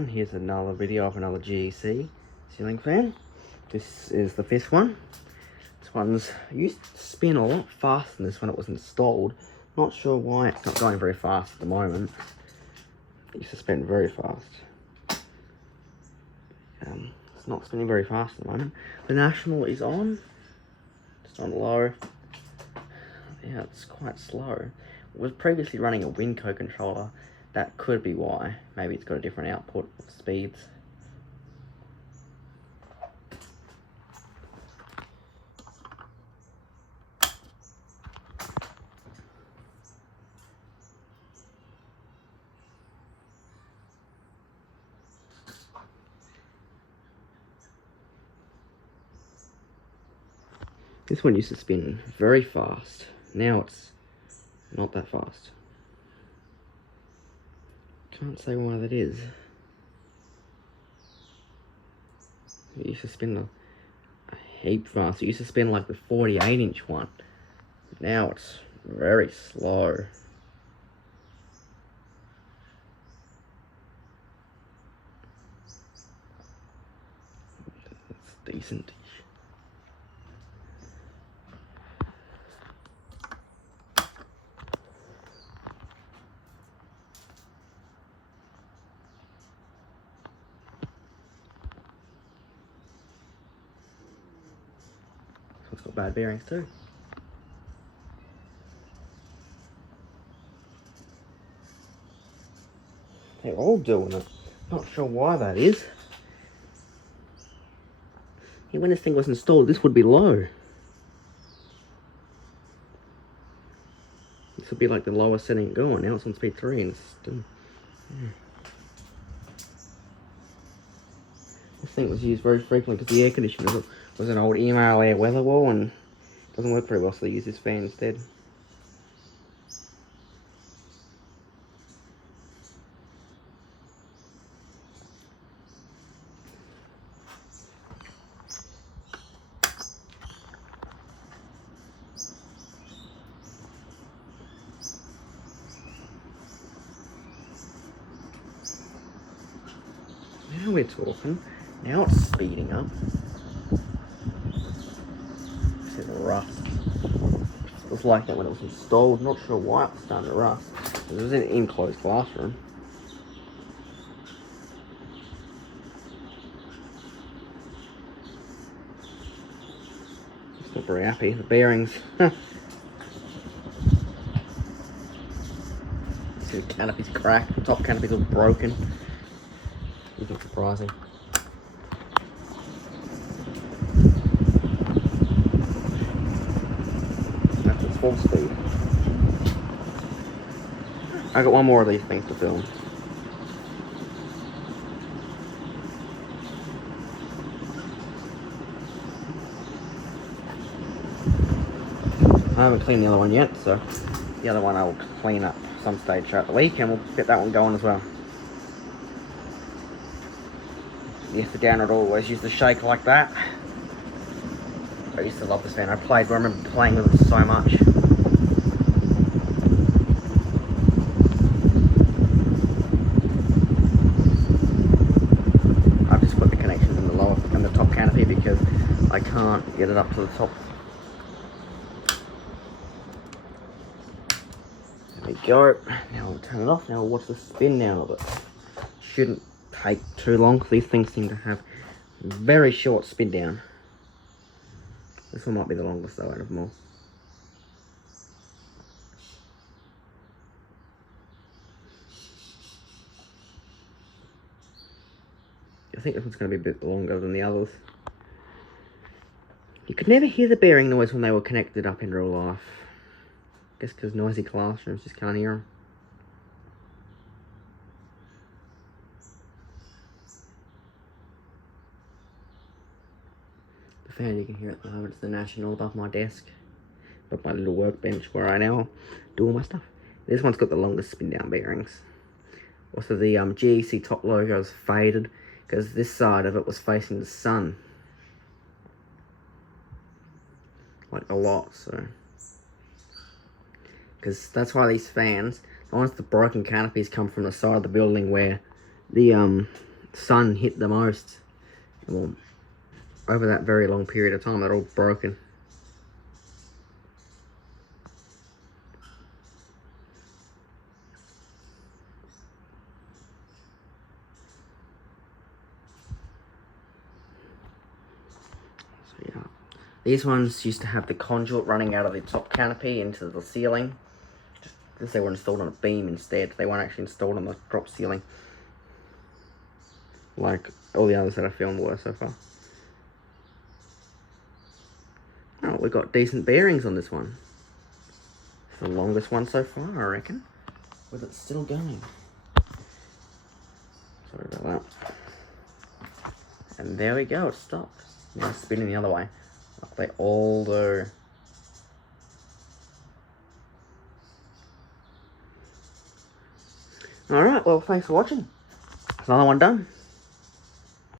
everyone, here's another video of another GEC ceiling fan. This is the fifth one. This one's used to spin a lot faster than this when it was installed. Not sure why it's not going very fast at the moment. It used to spin very fast. It's not spinning very fast at the moment. The national is on. It's on low. Yeah, it's quite slow. It was previously running a Winco controller. That could be why. Maybe it's got a different output of speeds. This one used to spin very fast. Now it's not that fast. Can't say why that is. It used to spin a heap fast. It used to spin like the 48-inch one. Now it's very slow. It's decent. It's got bad bearings too. They're all doing it. Not sure why that is. Yeah, when this thing was installed, this would be low. This would be like the lowest setting going. Now it's on speed 3 and it's still... Yeah. This thing was used very frequently because the air conditioner was an old email air weather wall and it doesn't work very well, so they use this fan instead. Now we're talking. Now it's speeding up. See the rust. It was like that when it was installed. Not sure why it was starting to rust. It was in an enclosed classroom. It's not very happy. The bearings. See the canopy's cracked. The top canopy's all broken. It's not surprising. That's its full speed. I got one more of these things to film. I haven't cleaned the other one yet, so the other one I will clean up some stage throughout the week and we'll get that one going as well. Yes, the downward always used to shake like that. I used to love this fan. I remember playing with it so much. I've just put the connections in the lower and the top canopy because I can't get it up to the top. There we go. Now I'll turn it off. Now we'll watch the spin now of it. Shouldn't take too long because these things seem to have very short spin down. This one might be the longest though out of them all. I think this one's going to be a bit longer than the others. You could never hear the bearing noise when they were connected up in real life. I guess because noisy classrooms just can't hear them. The fan you can hear at the moment is the National above my desk. Above my little workbench where I now do all my stuff. This one's got the longest spin down bearings. Also the GEC top logo is faded because this side of it was facing the sun. Like a lot, so. Because that's why these fans, the ones with the broken canopies come from the side of the building where the sun hit the most. Well, over that very long period of time, they're all broken. So yeah, these ones used to have the conduit running out of the top canopy into the ceiling, just because they were installed on a beam instead. They weren't actually installed on the drop ceiling, like all the others that I filmed were so far. Oh, we got decent bearings on this one. It's the longest one so far, I reckon, with it still going. Sorry about that. And there we go, it stopped. Now spinning the other way, like they all do. Alright, well, thanks for watching. That's another one done.